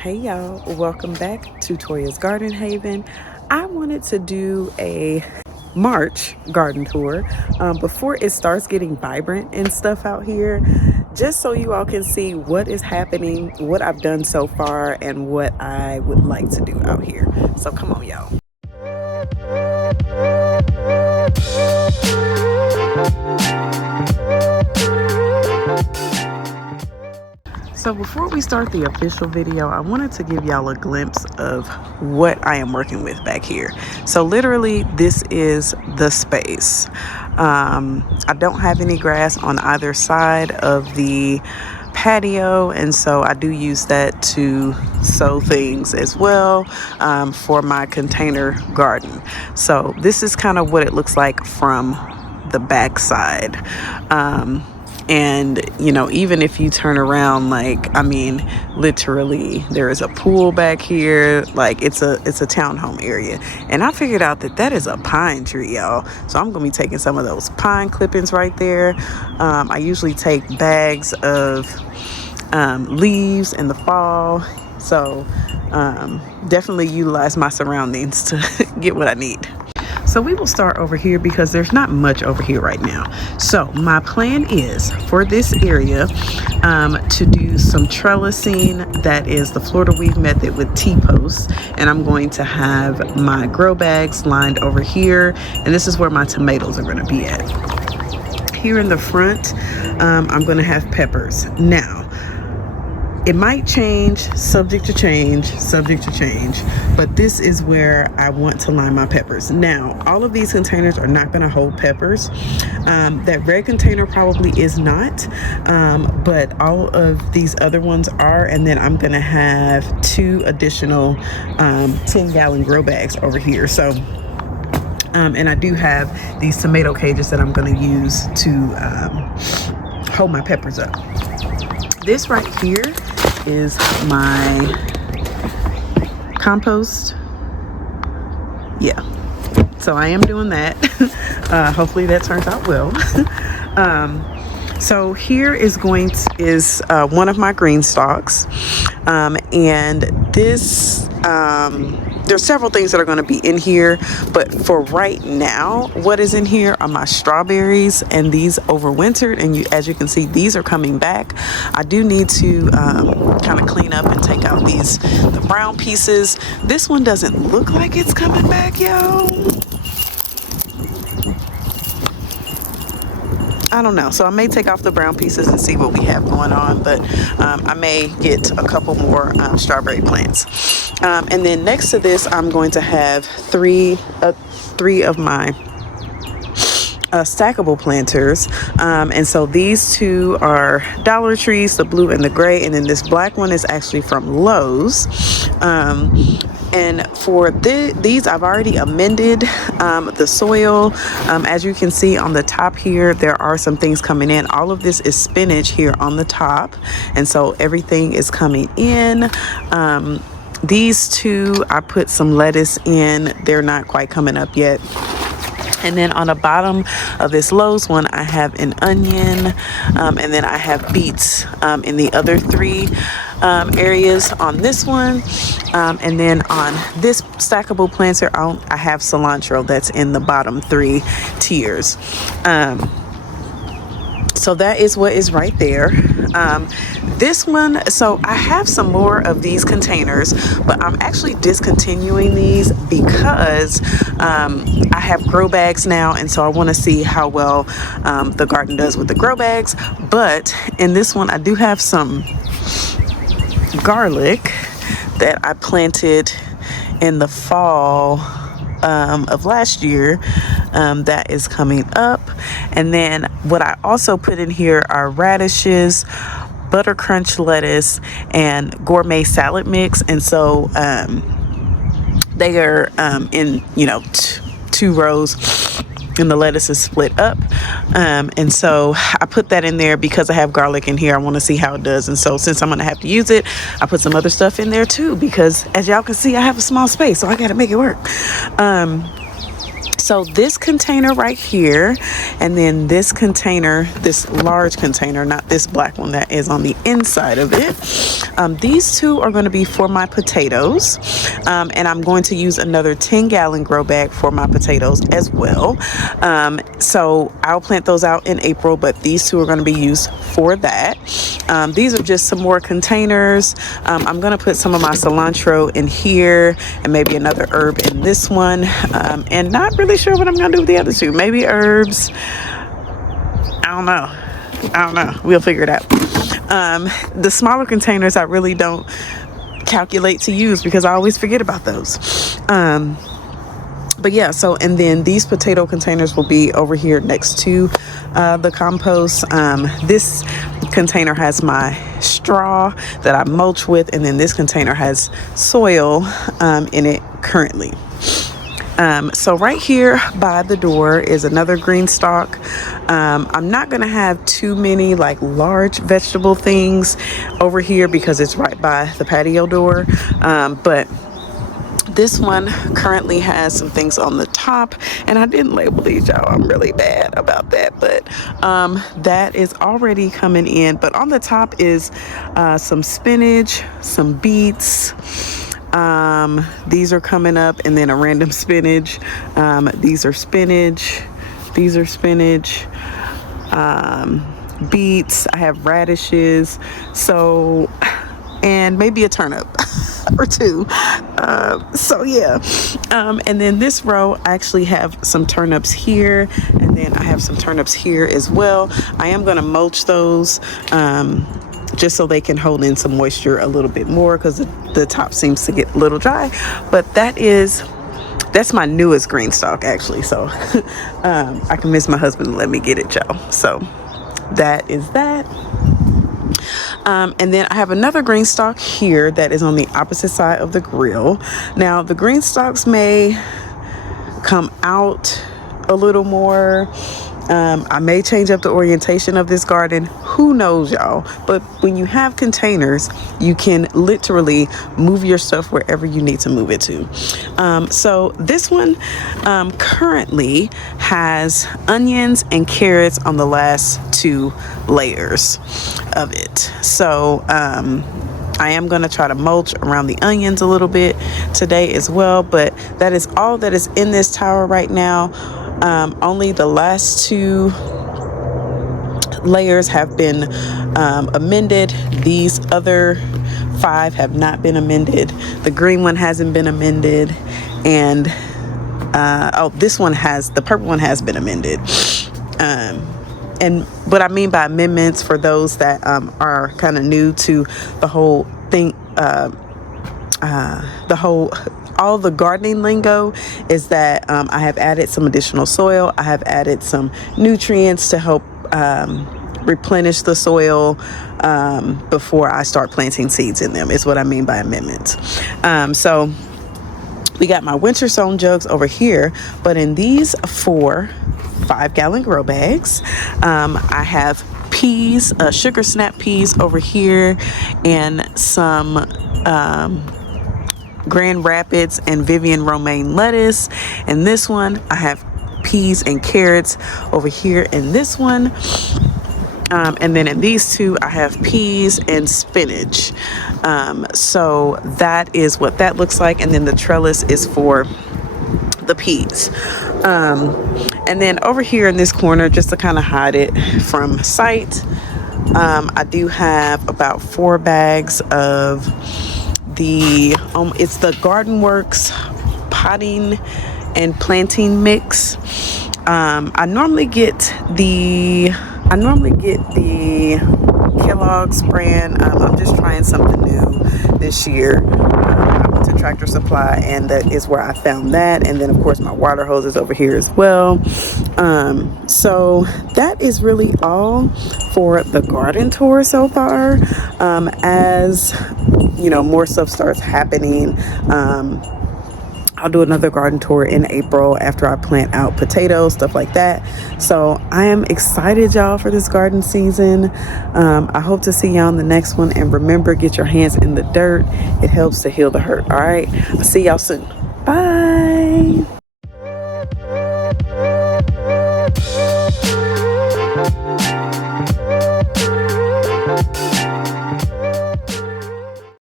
Hey y'all, welcome back to Toya's Garden Haven. I wanted to do a March garden tour before it starts getting vibrant and stuff out here, just so you all can see what is happening, what I've done so far, and what I would like to do out here. So come on, y'all. So before we start the official video, I wanted to give y'all a glimpse of what I am working with back here. So literally, this is the space. I don't have any grass on either side of the patio, and so I do use that to sow things as well for my container garden. So this is kind of what it looks like from the back side. And you know, even if you turn around, like, I mean, literally there is a pool back here. Like, it's a townhome area, and I figured out that that is a pine tree, y'all. So I'm gonna be taking some of those pine clippings right there. I usually take bags of leaves in the fall, so definitely utilize my surroundings to get what I need. So we will start over here because there's not much over here right now. So my plan is for this area to do some trellising. That is the Florida weave method with T-posts. And I'm going to have my grow bags lined over here. And this is where my tomatoes are going to be at. Here in the front, I'm going to have peppers. Now, it might change, subject to change, but this is where I want to line my peppers. Now, all of these containers are not going to hold peppers. That red container probably is not, but all of these other ones are. And then I'm going to have 2 additional 10-gallon grow bags over here. So, and I do have these tomato cages that I'm going to use to hold my peppers up. This right here is my compost. Yeah, so I am doing that. Hopefully that turns out well. So here is one of my green stalks, and this there's several things that are going to be in here, but for right now, what is in here are my strawberries, and these overwintered, and as you can see, these are coming back. I do need to kind of clean up and take out the brown pieces. This one doesn't look like it's coming back, y'all. I don't know, so I may take off the brown pieces and see what we have going on, but I may get a couple more strawberry plants. And then next to this, I'm going to have three of my stackable planters, and so these 2 are Dollar Trees, the blue and the gray, and then this black one is actually from Lowe's. And for these, I've already amended the soil. As you can see on the top here, there are some things coming in. All of this is spinach here on the top, and so everything is coming in. These 2, I put some lettuce in. They're not quite coming up yet. And then on the bottom of this Lowe's one, I have an onion, and then I have beets in the other 3 areas on this one. And then on this stackable planter, I have cilantro that's in the bottom 3 tiers. So that is what is right there. This one, so I have some more of these containers, but I'm actually discontinuing these because I have grow bags now, and so I want to see how well the garden does with the grow bags. But in this one, I do have some garlic that I planted in the fall of last year. That is coming up. And then what I also put in here are radishes, butter crunch lettuce, and gourmet salad mix. And so they are in 2 rows, and the lettuce is split up. And so I put that in there because I have garlic in here. I want to see how it does. And so since I'm going to have to use it, I put some other stuff in there too, because as y'all can see, I have a small space, so I got to make it work. So this container right here, and then this container, this large container, not this black one that is on the inside of it. These two are going to be for my potatoes, and I'm going to use another 10-gallon grow bag for my potatoes as well. So I'll plant those out in April, but these two are going to be used for that. These are just some more containers. I'm going to put some of my cilantro in here and maybe another herb in this one, and not really sure what I'm going to do with the other two. Maybe herbs. I don't know. We'll figure it out. The smaller containers I really don't calculate to use because I always forget about those. But yeah, so, and then these potato containers will be over here next to the compost. This container has my straw that I mulch with, and then this container has soil in it currently. So right here by the door is another green stalk. I'm not going to have too many like large vegetable things over here because it's right by the patio door. But this one currently has some things on the top, and I didn't label these, y'all. I'm really bad about that, but that is already coming in. But on the top is some spinach, some beets. These are coming up, and then a random spinach. These are spinach. These are spinach. Beets. I have radishes. So, and maybe a turnip or two. So yeah. And then this row, I actually have some turnips here, and then I have some turnips here as well. I am going to mulch those, just so they can hold in some moisture a little bit more because the top seems to get a little dry. But that's my newest green stalk actually. So I convinced my husband to let me get it, y'all. So that is that. And then I have another green stalk here that is on the opposite side of the grill. Now the green stalks may come out a little more. I may change up the orientation of this garden. Who knows, y'all? But when you have containers, you can literally move your stuff wherever you need to move it to. So this one currently has onions and carrots on the last two layers of it. So I am going to try to mulch around the onions a little bit today as well. But that is all that is in this tower right now. Only the last two layers have been amended. These other 5 have not been amended. The green one hasn't been amended, and this one has, the purple one has been amended. And what I mean by amendments, for those that are kind of new to the whole thing, all the gardening lingo, is that I have added some additional soil. I have added some nutrients to help replenish the soil before I start planting seeds in them, is what I mean by amendments. So we got my winter sown jugs over here, but in these 4 5-gallon grow bags, I have peas, sugar snap peas over here, and some Grand Rapids and Vivian romaine lettuce. And this one, I have peas and carrots over here in this one. And then in these two, I have peas and spinach. So that is what that looks like. And then the trellis is for the peas. And then over here in this corner, just to kind of hide it from sight, I do have about 4 bags of it's the Garden Works potting and planting mix. I normally get the Kellogg's brand. I'm just trying something new this year. I went to Tractor Supply, and that is where I found that. And then of course my water hose is over here as well. So that is really all for the garden tour so far. As you know, more stuff starts happening. I'll do another garden tour in April after I plant out potatoes, stuff like that. So I am excited, y'all, for this garden season. I hope to see y'all in the next one. And remember, get your hands in the dirt. It helps to heal the hurt. All right. I'll see y'all soon. Bye.